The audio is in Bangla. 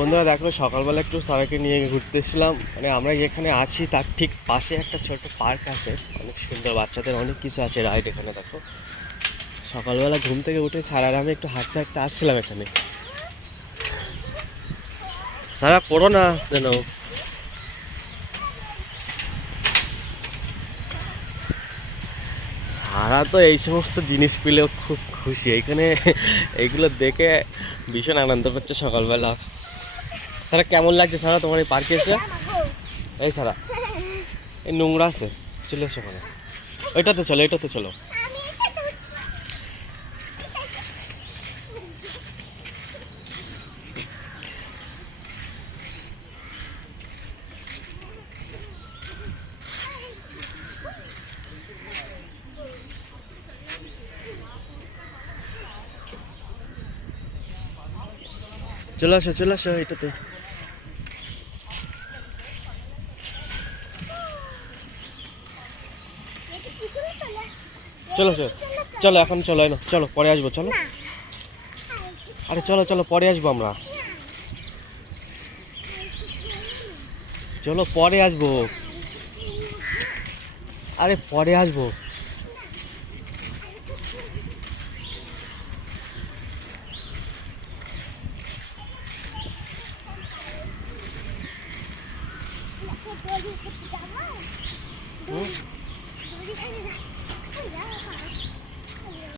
বন্ধুরা দেখো, সকালবেলা একটু স্যারকে নিয়ে ঘুরতে এসেছিলাম। মানে আমরা যেখানে আছি তার ঠিক পাশে একটা ছোট পার্ক আছে, অনেক সুন্দর, বাচ্চাদের অনেক কিছু আছে রাইড। এখানে দেখো সকালবেলা ঘুম থেকে উঠে স্যার আর আমি একটু হাঁটতে হাঁটতে আসছিলাম এখানে। সারা পড়ো না যেন। সারা তো এই সমস্ত জিনিস পেলেও খুব খুশি এখানে, এইগুলো দেখে ভীষণ আনন্দ পাচ্ছে সকালবেলা। সারা কেমন লাগছে সারা তোমার এই পার্কে এসে? এই সারা, এই নোংরা আছে, চলে এসো ওখানে। ওইটাতে চলো, এটাতে চলো। চলে আসো, চলে আসো এটাতে। চলো চলো চলো, এখন চলো না, চলো পরে আসবো, চলো। আরে চলো চলো, পরে আসবো আমরা, চলো পরে আসবো। আরে পরে আসবো। হুম।